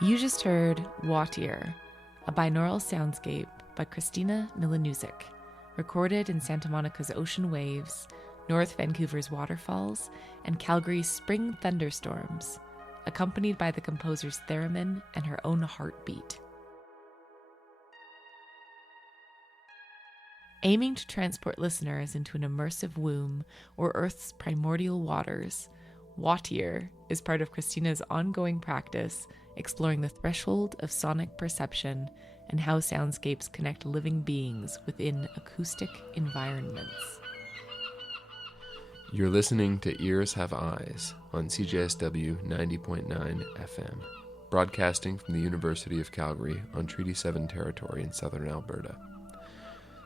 You just heard Water, a binaural soundscape by Christina Milanusic, recorded in Santa Monica's ocean waves, North Vancouver's waterfalls, and Calgary's spring thunderstorms, accompanied by the composer's theremin and her own heartbeat. Aiming to transport listeners into an immersive womb or Earth's primordial waters, Water is part of Christina's ongoing practice exploring the threshold of sonic perception and how soundscapes connect living beings within acoustic environments. You're listening to Ears Have Eyes on CJSW 90.9 FM, broadcasting from the University of Calgary on Treaty 7 territory in southern Alberta.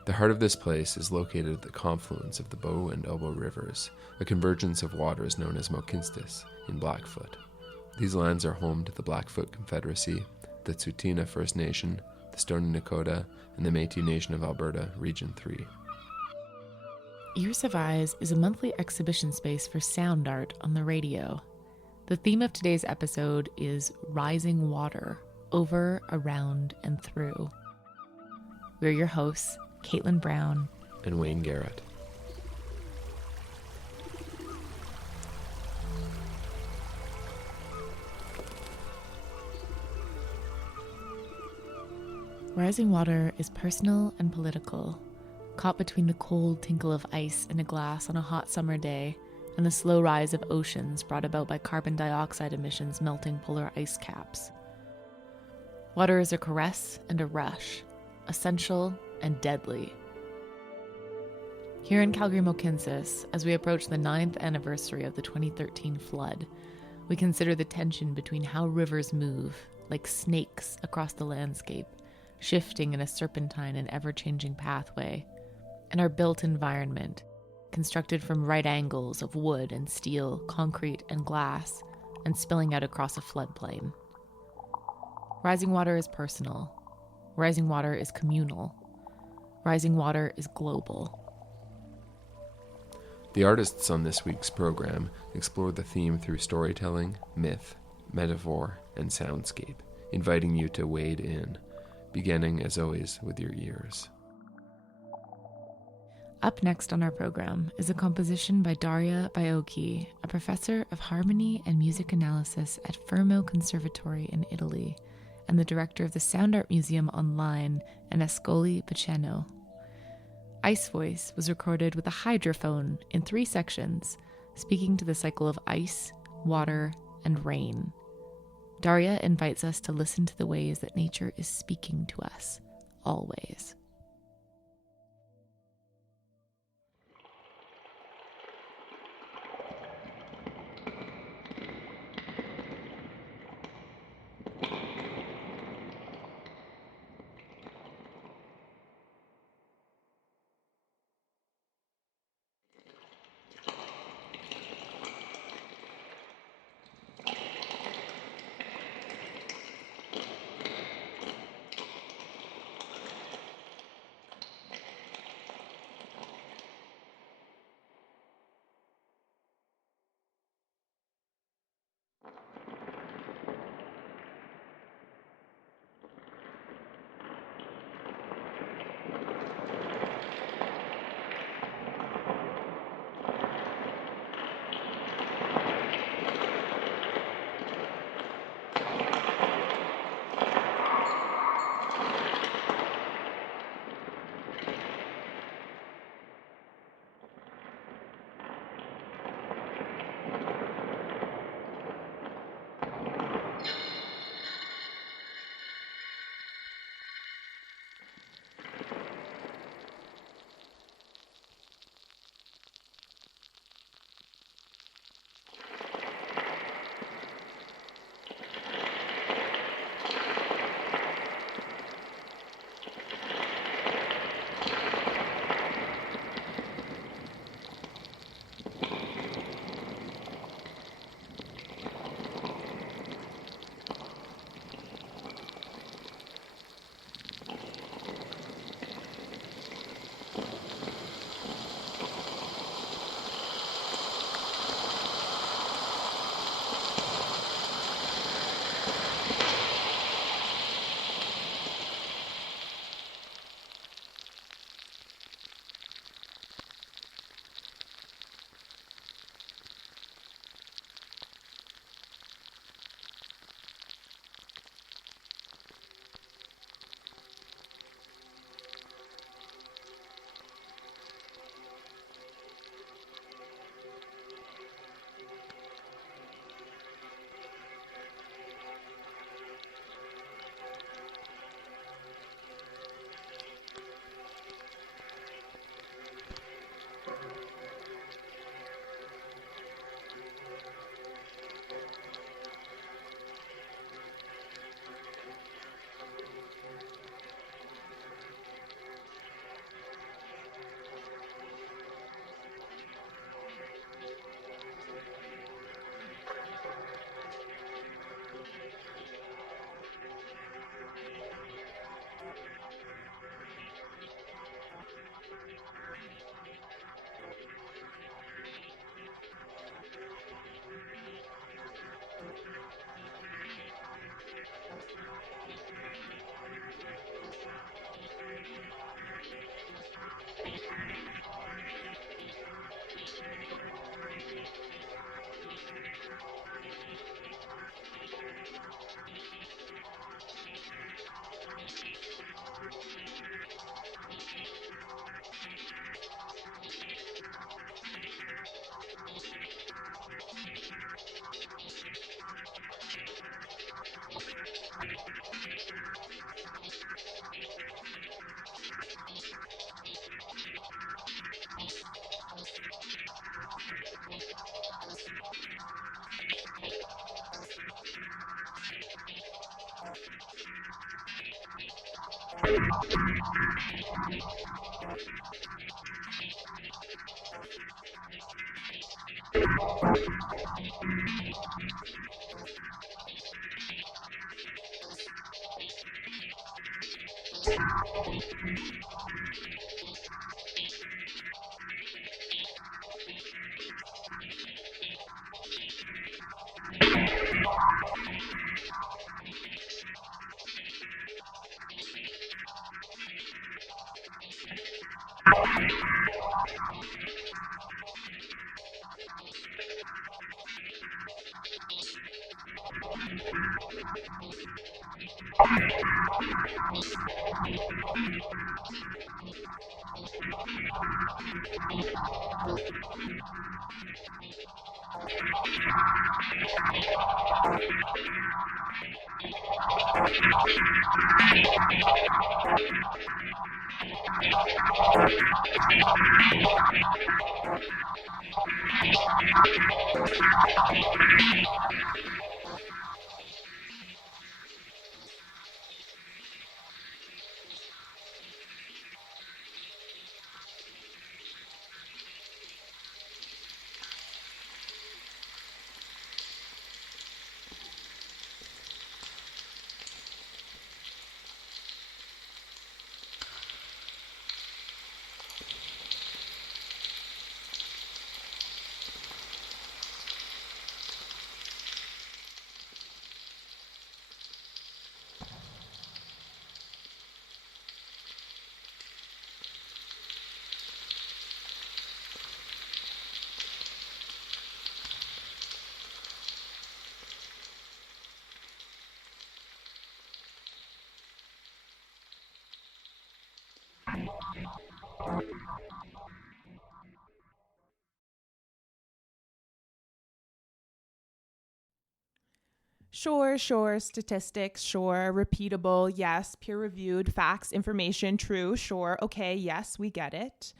The heart of this place is located at the confluence of the Bow and Elbow Rivers, a convergence of waters known as Mohkinstsis in Blackfoot. These lands are home to the Blackfoot Confederacy, the Tsuut'ina First Nation, the Stoney Nakoda, and the Métis Nation of Alberta, Region 3. Ears Have Eyes is a monthly exhibition space for sound art on the radio. The theme of today's episode is Rising Water, Over, Around, and Through. We're your hosts, Caitlin Brown and Wayne Garrett. Rising water is personal and political, caught between the cold tinkle of ice in a glass on a hot summer day and the slow rise of oceans brought about by carbon dioxide emissions melting polar ice caps. Water is a caress and a rush, essential and deadly. Here in Calgary, Mohkinstsis, as we approach the 9th anniversary of the 2013 flood, we consider the tension between how rivers move, like snakes across the landscape, shifting in a serpentine and ever-changing pathway, and our built environment, constructed from right angles of wood and steel, concrete and glass, and spilling out across a floodplain. Rising water is personal. Rising water is communal. Rising water is global. The artists on this week's program explore the theme through storytelling, myth, metaphor, and soundscape, inviting you to wade in, beginning, as always, with your ears. Up next on our program is a composition by Daria Baiocchi, a professor of harmony and music analysis at Fermo Conservatory in Italy, and the director of the Sound Art Museum Online and Ascoli Piceno. Ice Voice was recorded with a hydrophone in 3 sections, speaking to the cycle of ice, water, and rain. Daria invites us to listen to the ways that nature is speaking to us, always. Sure, statistics, sure, repeatable, yes, peer-reviewed, facts, information, true, sure, okay, yes, we get it.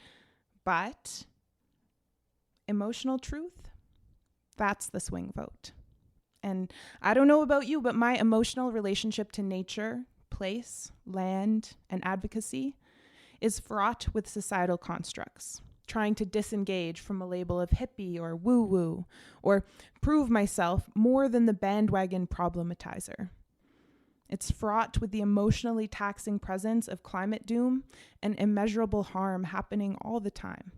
But emotional truth, that's the swing vote. And I don't know about you, but my emotional relationship to nature, place, land, and advocacy is fraught with societal constructs, trying to disengage from a label of hippie or woo-woo, or prove myself more than the bandwagon problematizer. It's fraught with the emotionally taxing presence of climate doom and immeasurable harm happening all the time.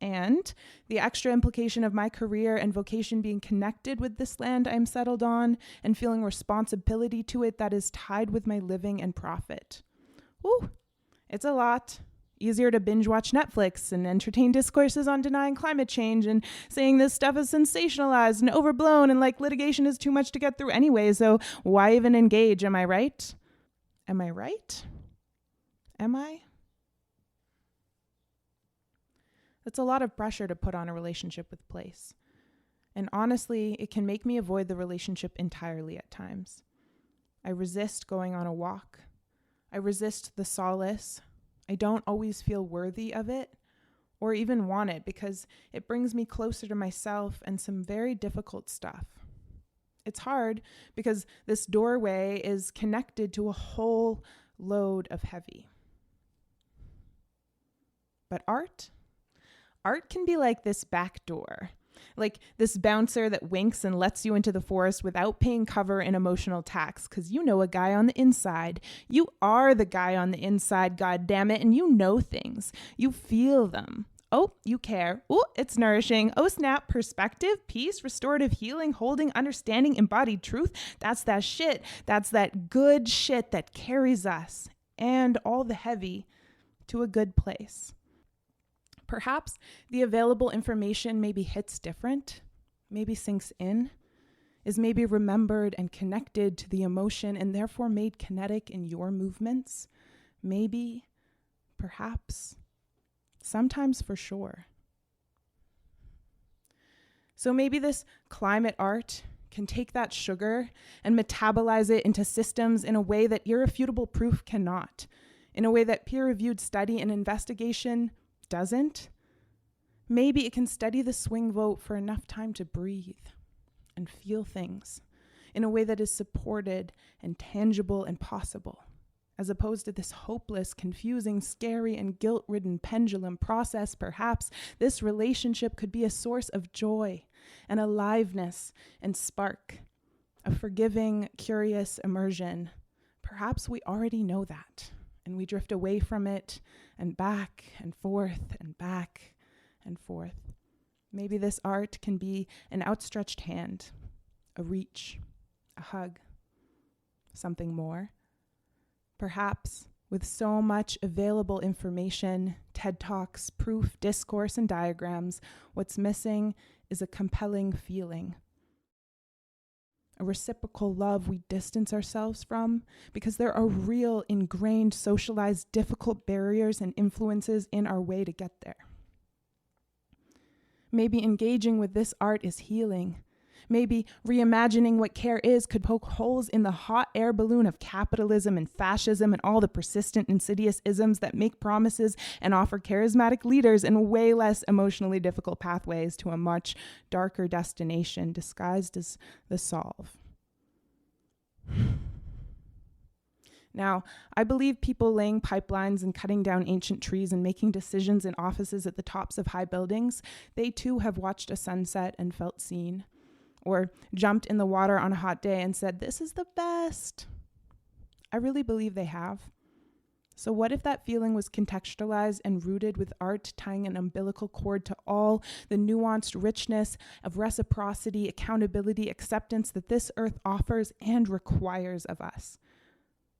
And the extra implication of my career and vocation being connected with this land I'm settled on and feeling responsibility to it that is tied with my living and profit. Woo, it's a lot. Easier to binge watch Netflix and entertain discourses on denying climate change and saying this stuff is sensationalized and overblown and like litigation is too much to get through anyway, so why even engage? Am I right? Am I right? Am I? That's a lot of pressure to put on a relationship with place. And honestly, it can make me avoid the relationship entirely at times. I resist going on a walk. I resist the solace. I don't always feel worthy of it or even want it because it brings me closer to myself and some very difficult stuff. It's hard because this doorway is connected to a whole load of heavy. But art can be like this back door, like this bouncer that winks and lets you into the forest without paying cover and emotional tax, because you know a guy on the inside. You are the guy on the inside, God damn it, and you know things. You feel them. Oh, you care. Oh, it's nourishing. Oh, snap, perspective, peace, restorative healing, holding, understanding, embodied truth. That's that shit. That's that good shit that carries us and all the heavy to a good place. Perhaps the available information maybe hits different, maybe sinks in, is maybe remembered and connected to the emotion and therefore made kinetic in your movements. Maybe, perhaps, sometimes for sure. So maybe this climate art can take that sugar and metabolize it into systems in a way that irrefutable proof cannot, in a way that peer-reviewed study and investigation doesn't. Maybe it can study the swing vote for enough time to breathe and feel things in a way that is supported and tangible and possible as opposed to this hopeless, confusing, scary, and guilt-ridden pendulum process. Perhaps this relationship could be a source of joy and aliveness and spark, a forgiving, curious immersion. Perhaps we already know that, and we drift away from it and back and forth and back and forth. Maybe this art can be an outstretched hand, a reach, a hug, something more. Perhaps, with so much available information, TED Talks, proof, discourse, and diagrams, what's missing is a compelling feeling. A reciprocal love we distance ourselves from because there are real, ingrained, socialized, difficult barriers and influences in our way to get there. Maybe engaging with this art is healing. Maybe reimagining what care is could poke holes in the hot air balloon of capitalism and fascism and all the persistent insidious isms that make promises and offer charismatic leaders and way less emotionally difficult pathways to a much darker destination disguised as the solve. Now, I believe people laying pipelines and cutting down ancient trees and making decisions in offices at the tops of high buildings, they too have watched a sunset and felt seen. Or jumped in the water on a hot day and said, "This is the best." I really believe they have. So what if that feeling was contextualized and rooted with art tying an umbilical cord to all the nuanced richness of reciprocity, accountability, acceptance that this earth offers and requires of us,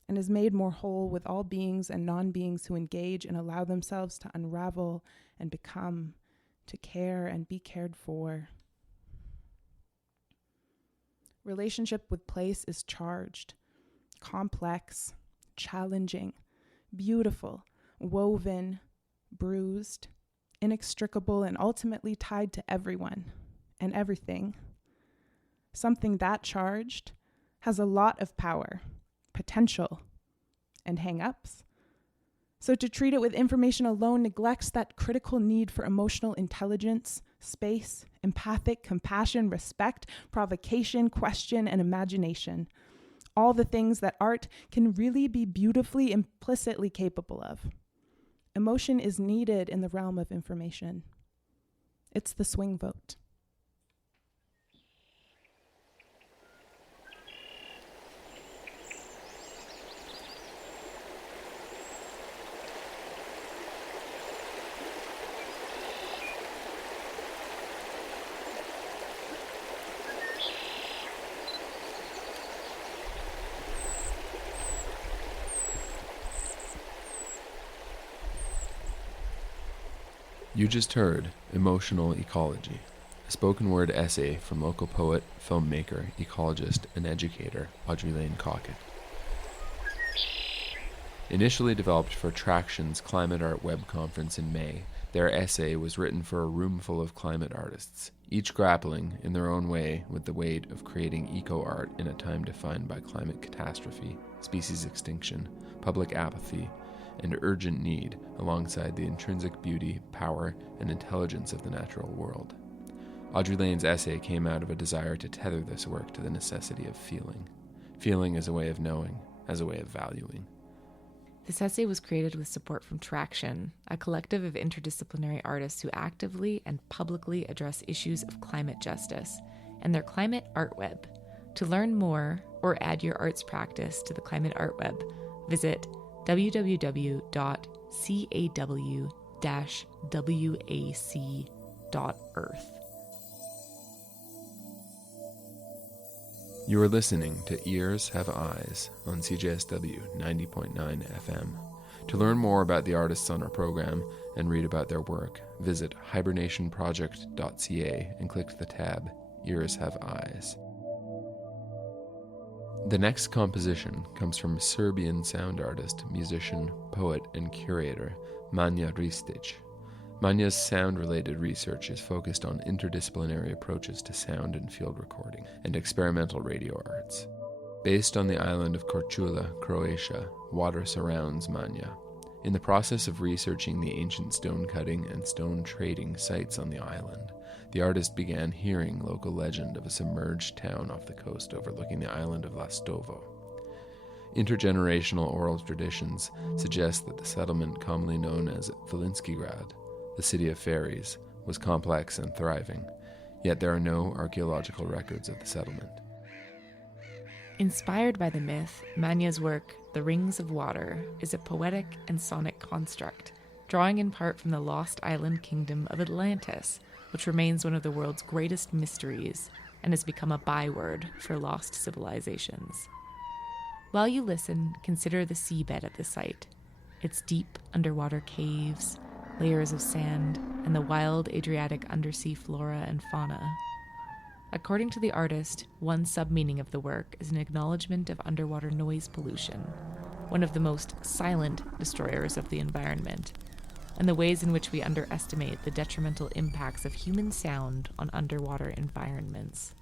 and is made more whole with all beings and non-beings who engage and allow themselves to unravel and become, to care and be cared for. Relationship with place is charged, complex, challenging, beautiful, woven, bruised, inextricable, and ultimately tied to everyone and everything. Something that charged has a lot of power, potential, and hang-ups. So to treat it with information alone neglects that critical need for emotional intelligence, space, empathic compassion, respect, provocation, question, and imagination. All the things that art can really be beautifully implicitly capable of. Emotion is needed in the realm of information. It's the swing vote. You just heard Emotional Ecology, a spoken word essay from local poet, filmmaker, ecologist, and educator Audrey Lane Cockett. Initially developed for Traction's Climate Art Web Conference in May, their essay was written for a room full of climate artists, each grappling, in their own way, with the weight of creating eco-art in a time defined by climate catastrophe, species extinction, public apathy, and urgent need alongside the intrinsic beauty, power, and intelligence of the natural world. Audrey Lane's essay came out of a desire to tether this work to the necessity of feeling. Feeling as a way of knowing, as a way of valuing. This essay was created with support from Traction, a collective of interdisciplinary artists who actively and publicly address issues of climate justice, and their Climate Art Web. To learn more or add your arts practice to the Climate Art Web, visit www.caw-wac.earth. You are listening to Ears Have Eyes on CJSW 90.9 FM. To learn more about the artists on our program and read about their work, visit hibernationproject.ca and click the tab Ears Have Eyes. The next composition comes from Serbian sound artist, musician, poet, and curator Manja Ristic. Manja's sound-related research is focused on interdisciplinary approaches to sound and field recording and experimental radio arts. Based on the island of Korčula, Croatia, water surrounds Manja. In the process of researching the ancient stone cutting and stone trading sites on the island, the artist began hearing local legend of a submerged town off the coast overlooking the island of Lastovo. Intergenerational oral traditions suggest that the settlement, commonly known as Valinskigrad, the city of fairies, was complex and thriving, yet there are no archaeological records of the settlement. Inspired by the myth, Manya's work, The Rings of Water, is a poetic and sonic construct, drawing in part from the lost island kingdom of Atlantis, which remains one of the world's greatest mysteries and has become a byword for lost civilizations. While you listen, consider the seabed at the site, its deep underwater caves, layers of sand, and the wild Adriatic undersea flora and fauna. According to the artist, one sub-meaning of the work is an acknowledgement of underwater noise pollution, one of the most silent destroyers of the environment, and the ways in which we underestimate the detrimental impacts of human sound on underwater environments.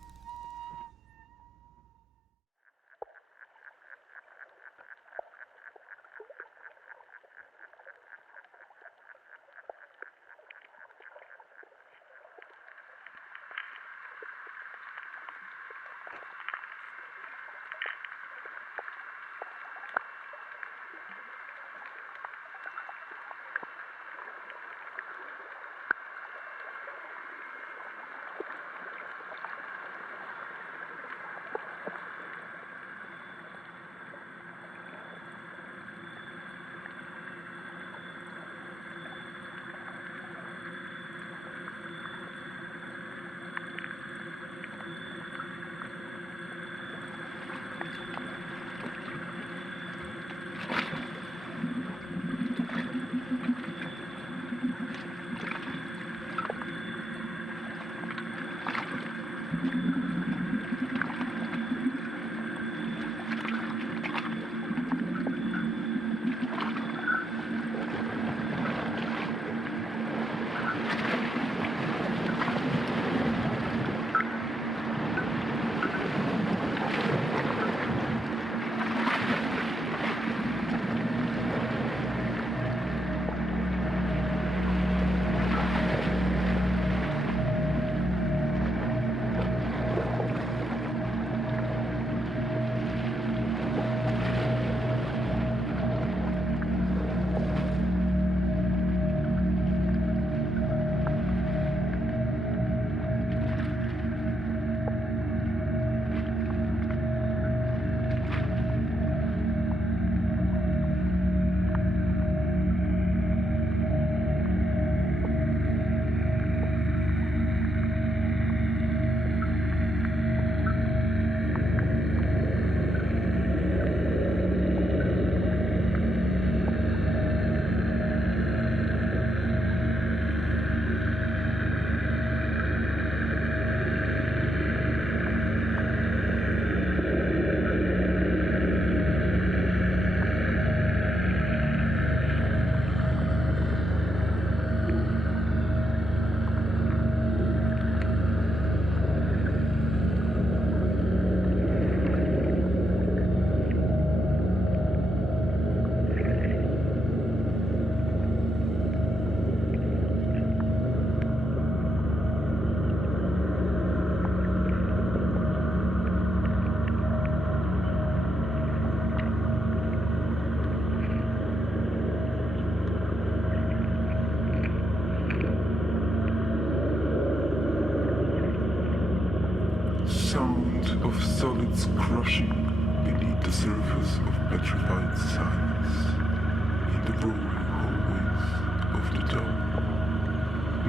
Of solids crushing beneath the surface of petrified silence, in the roaring hallways of the town,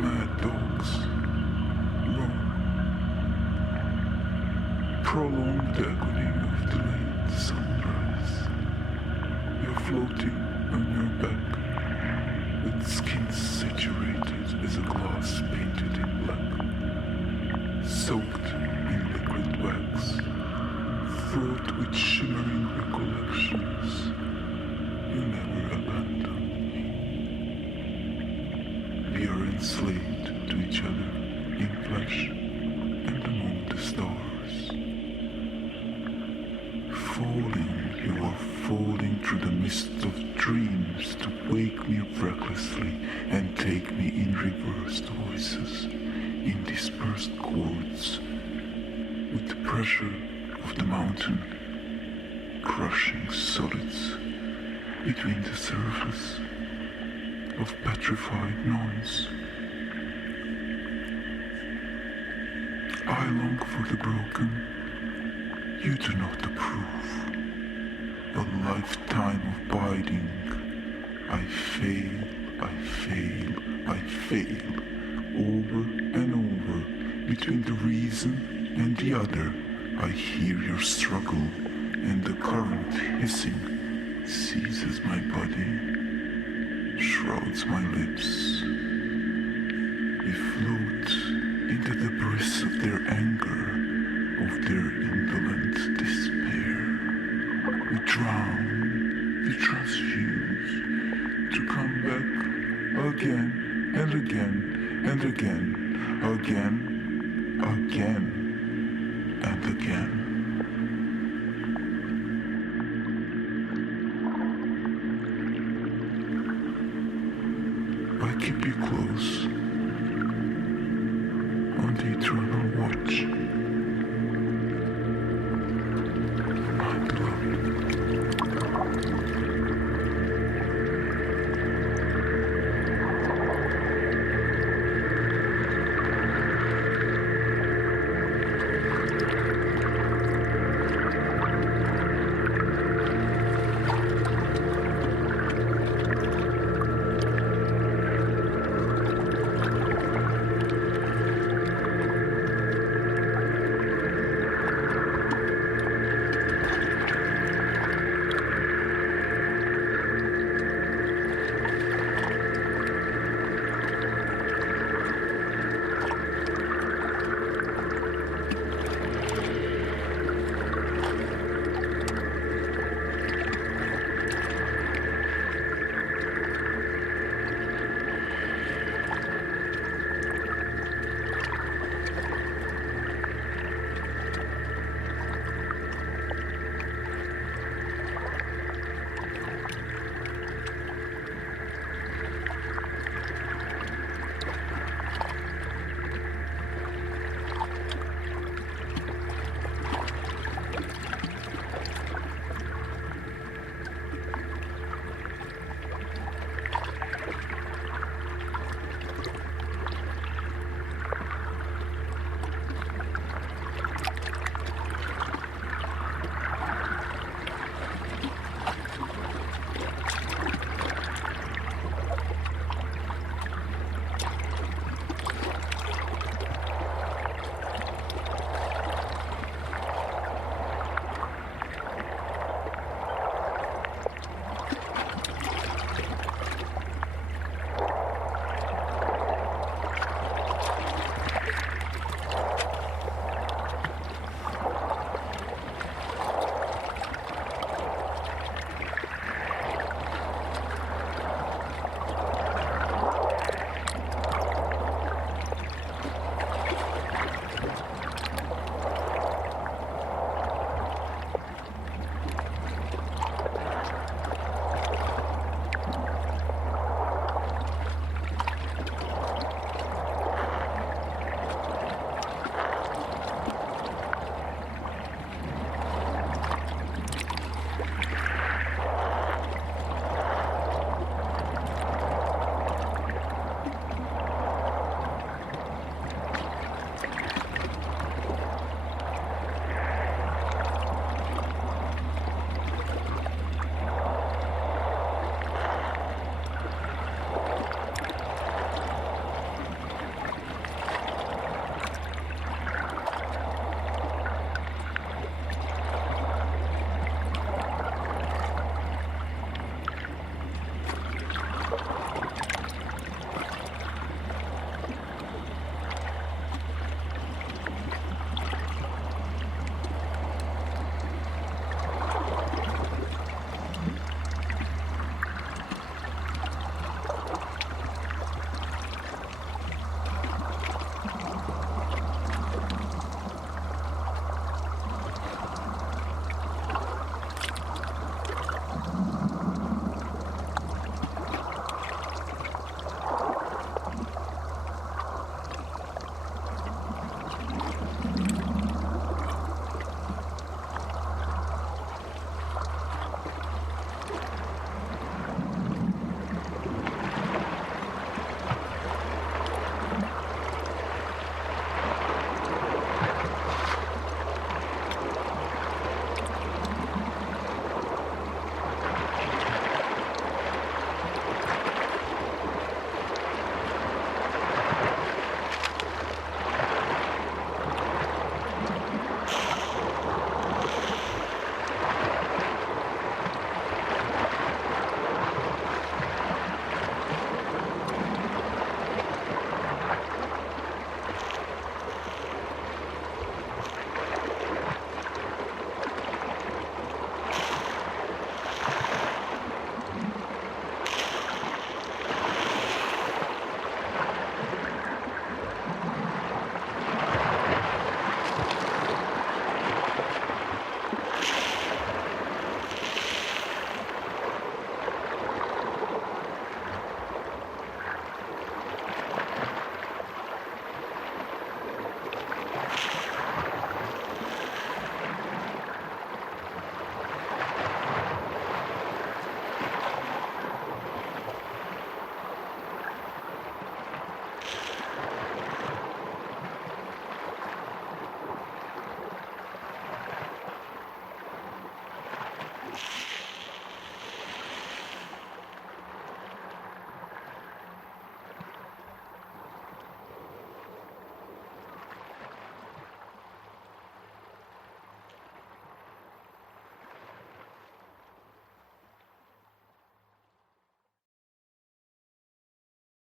mad dogs roam. Prolonged agony of delayed sunrise. You're floating on your back, with skin saturated as a glass painted in black, soaked in liquid wax, fraught with shimmering recollections. You never abandon me. We are enslaved to each other in flesh and among the stars. Falling, you are falling through the mist of dreams to wake me recklessly and take me in reversed voices, in dispersed chords, with the pressure of the mountain crushing solids between the surface of petrified noise. I long for the broken. You do not approve. A lifetime of biding. I fail, I fail, I fail. Over and over. Between the reason and the other. I hear your struggle. And the current hissing seizes my body. Shrouds my lips. We float into the breath of their anger, of their indolent despair. We drown, we transfuse, to come back again and again and again, again, again and again. I keep you close on the eternal watch, my beloved.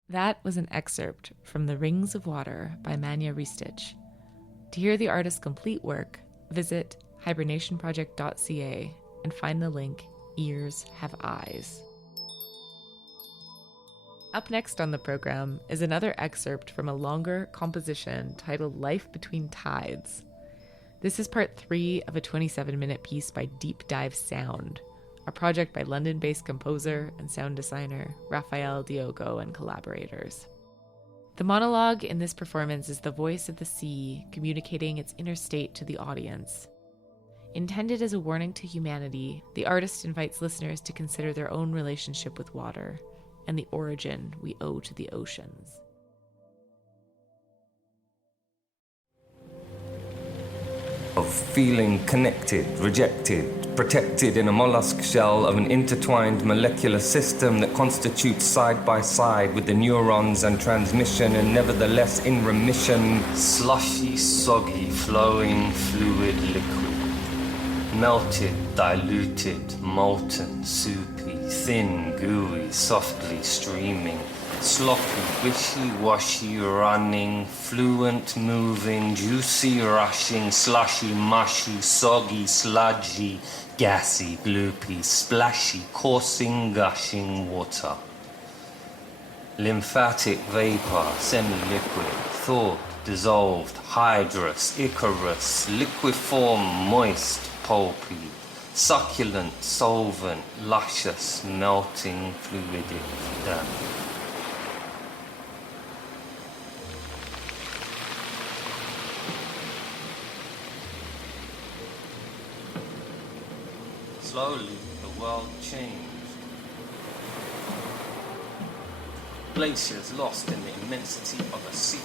That was an excerpt from The Rings of Water by Manja Ristic. To hear the artist's complete work, visit hibernationproject.ca and find the link Ears Have Eyes. Up next on the program is another excerpt from a longer composition titled Life Between Tides. This is part 3 of a 27-minute piece by Deep Dive Sound, a project by London-based composer and sound designer Rafael Diogo and collaborators. The monologue in this performance is the voice of the sea communicating its inner state to the audience. Intended as a warning to humanity, the artist invites listeners to consider their own relationship with water and the origin we owe to the oceans. Of feeling connected, rejected, protected in a mollusk shell of an intertwined molecular system that constitutes side by side with the neurons and transmission and nevertheless in remission. Slushy, soggy, flowing, fluid, liquid. Melted, diluted, molten, soupy, thin, gooey, softly streaming. Sloppy, wishy-washy, running, fluent, moving, juicy, rushing, slushy, mushy, soggy, sludgy, gassy, gloopy, splashy, coursing, gushing water. Lymphatic vapor, semi-liquid, thawed, dissolved, hydrous, Icarus, liqueform, moist, pulpy, succulent, solvent, luscious, melting, fluidic, damp. Slowly, the world changed. Glaciers lost in the immensity of a sea,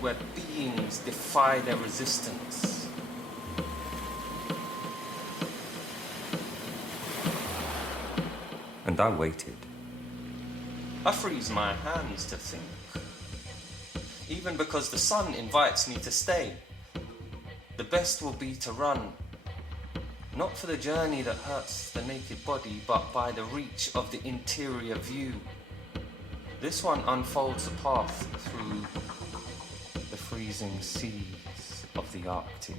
where beings defy their resistance. And I waited. I freeze my hands to think, even because the sun invites me to stay. The best will be to run. Not for the journey that hurts the naked body, but by the reach of the interior view. This one unfolds a path through the freezing seas of the Arctic.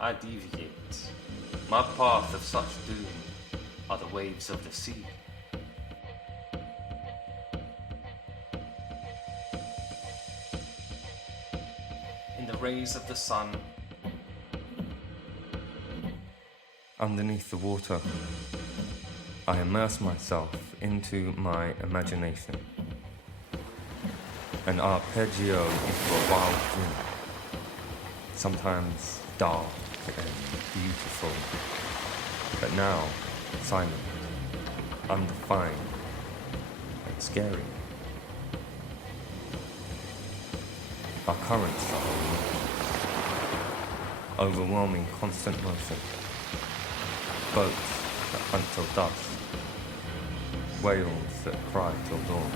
I deviate. My path of such doom are the waves of the sea. Rays of the sun. Underneath the water, I immerse myself into my imagination, an arpeggio into a wild dream, sometimes dark and beautiful, but now silent, undefined, and scary. Our currents are overwhelming constant motion. Boats that hunt till dusk. Whales that cry till dawn.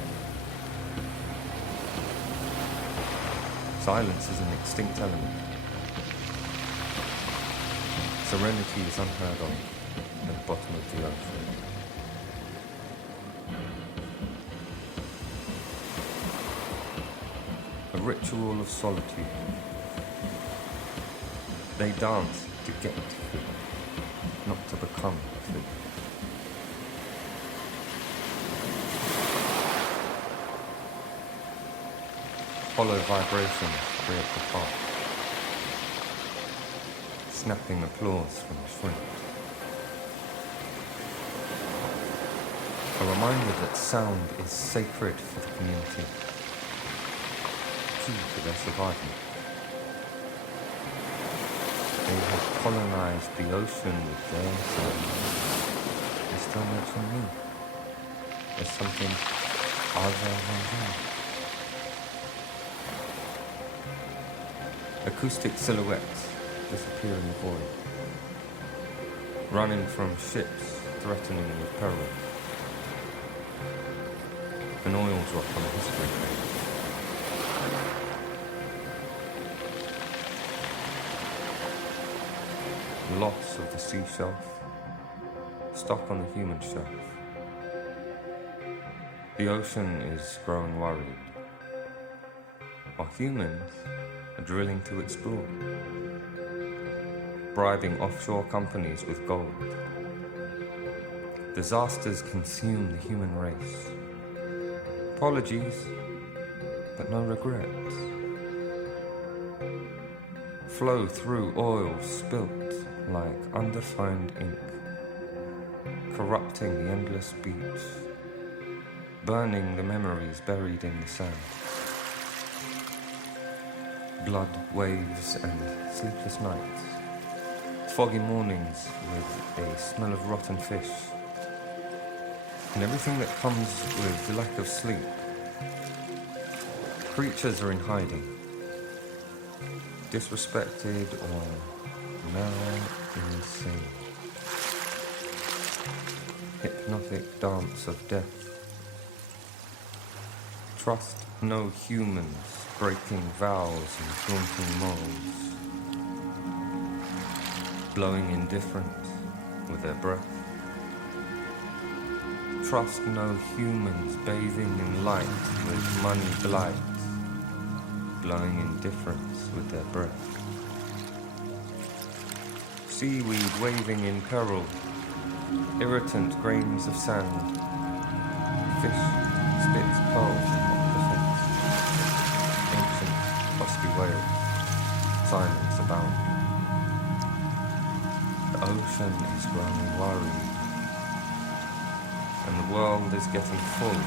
Silence is an extinct element. Serenity is unheard of at the bottom of the ocean. A ritual of solitude. They dance to get to food, not to become food. Hollow vibrations create the path. Snapping applause from the shrimp. A reminder that sound is sacred for the community. Key to their survival. They have colonized the ocean with their sound. They still mention me. There's something other than them. Acoustic silhouettes disappear in the void. Running from ships threatening with peril. An oil drop on a history page. loss of the sea shelf, stock on the human shelf. The ocean is growing worried, while humans are drilling to explore, bribing offshore companies with gold. Disasters consume the human race. Apologies, but no regrets. Flow through oil spilt like undefined ink, corrupting the endless beach, burning the memories buried in the sand. Blood, waves, and sleepless nights, foggy mornings with a smell of rotten fish, and everything that comes with the lack of sleep. Creatures are in hiding, disrespected or now insane. Hypnotic dance of death. Trust no humans, breaking vows and flaunting morals, blowing indifference with their breath. Trust no humans, bathing in light with money blight, blowing indifference with their breath. Seaweed waving in peril, irritant grains of sand. Fish spits pearls off the fence. Ancient, crusty whales, silence abound. The ocean is growing worried, and the world is getting full.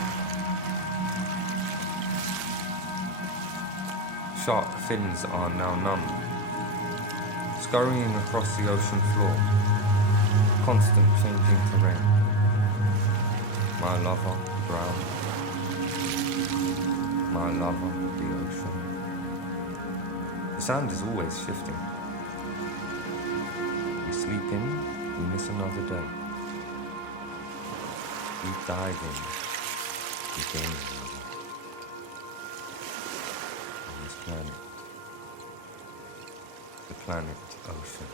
Shark fins are now numb, scurrying across the ocean floor, constant changing terrain. My lover drowned, my lover the ocean. The sand is always shifting. We sleep in, we miss another day. We dive in, we gain another. On this planet, the planet ocean.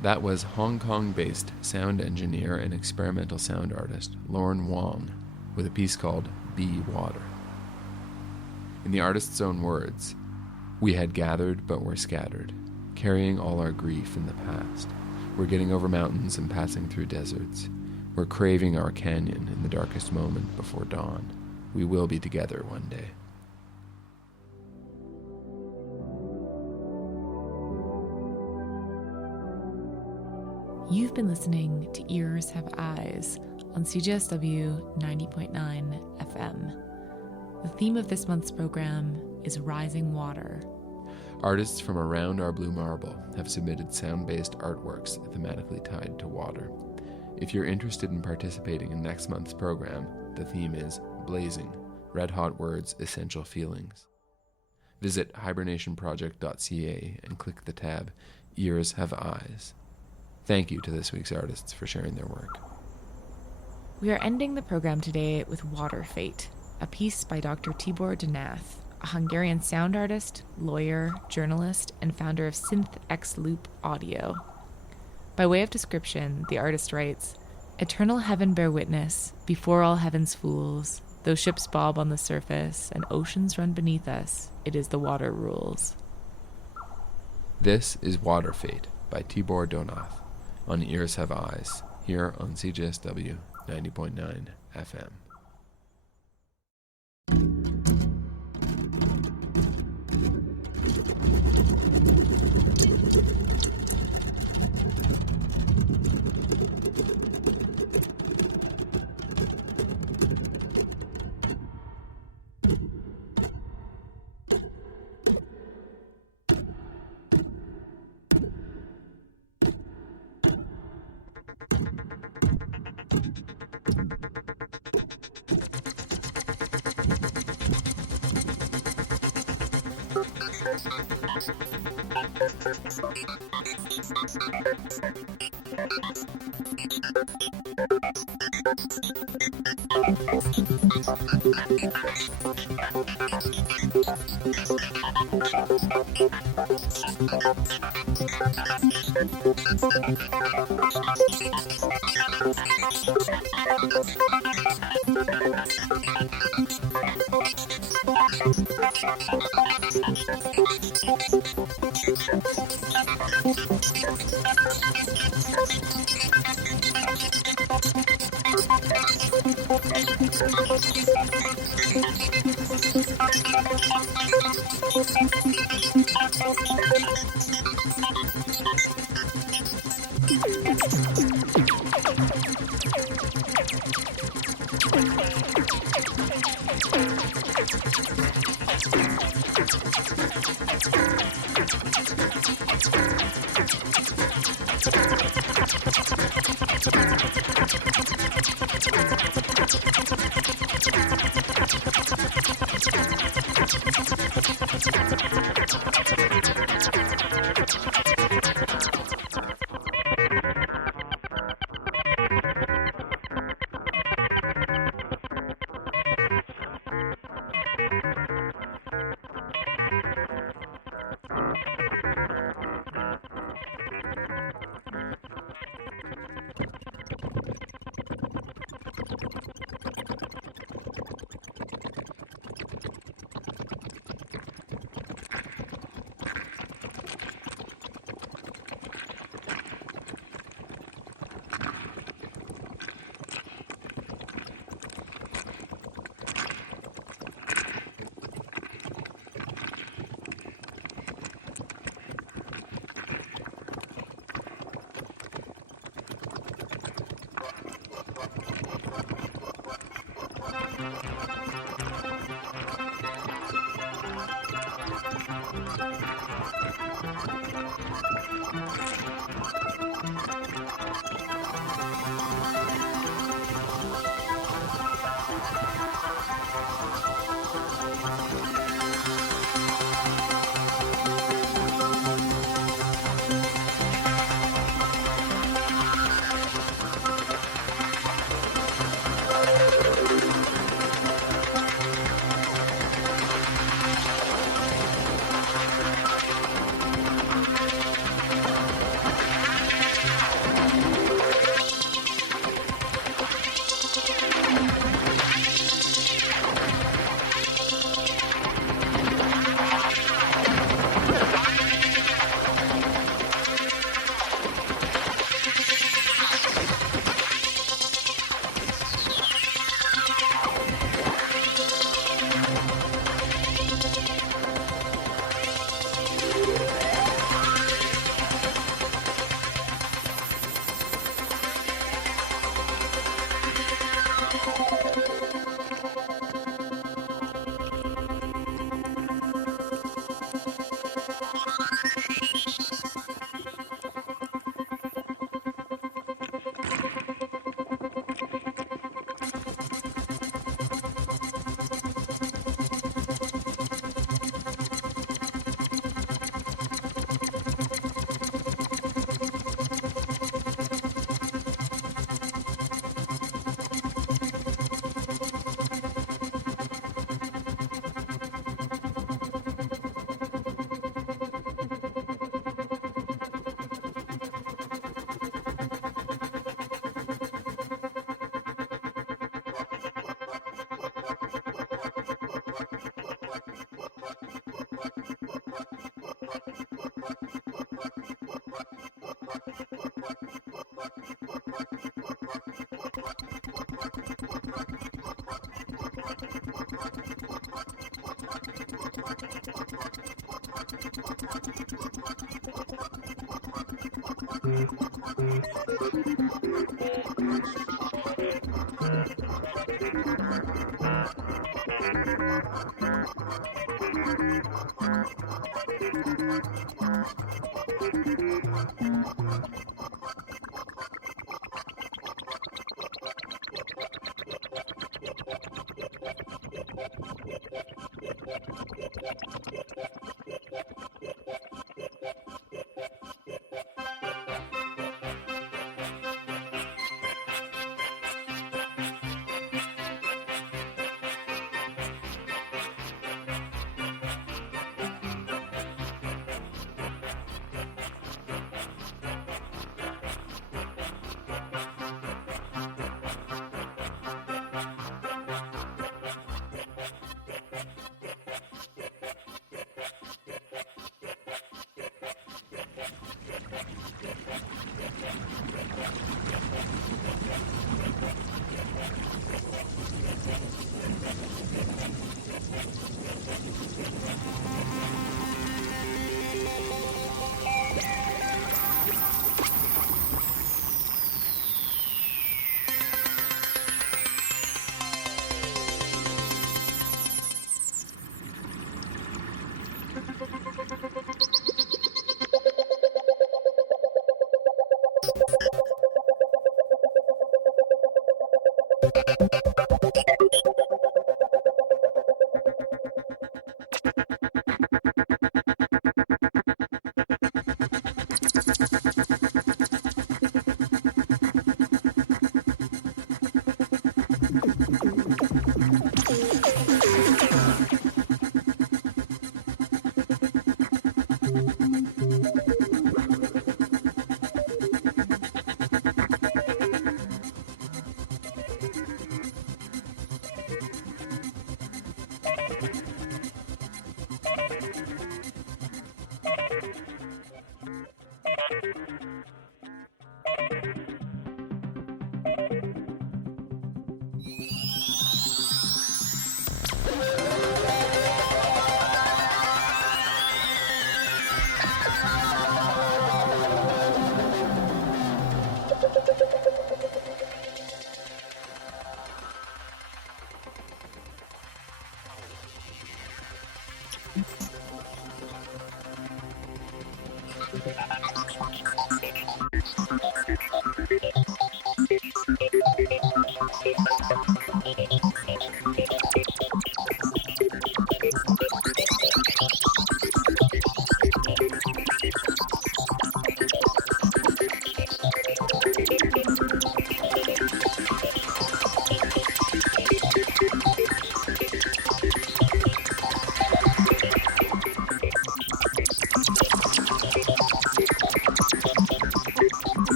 That was Hong Kong-based sound engineer and experimental sound artist Lauren Wong with a piece called Be Water. In the artist's own words, "We had gathered but were scattered, carrying all our grief in the past. We're getting over mountains and passing through deserts. We're craving our canyon in the darkest moment before dawn. We will be together one day." You've been listening to Ears Have Eyes on CJSW 90.9 FM. The theme of this month's program is Rising Water. Artists from around our blue marble have submitted sound-based artworks thematically tied to water. If you're interested in participating in next month's program, the theme is Blazing, Red Hot Words, Essential Feelings. Visit hibernationproject.ca and click the tab Ears Have Eyes. Thank you to this week's artists for sharing their work. We are ending the program today with Water Fate, a piece by Dr. Tibor Donath, a Hungarian sound artist, lawyer, journalist, and founder of Synth X Loop Audio. By way of description, the artist writes, "Eternal heaven bear witness, before all heaven's fools, though ships bob on the surface and oceans run beneath us, it is the water rules." This is Water Fate by Tibor Donath on Ears Have Eyes, here on CJSW 90.9 FM.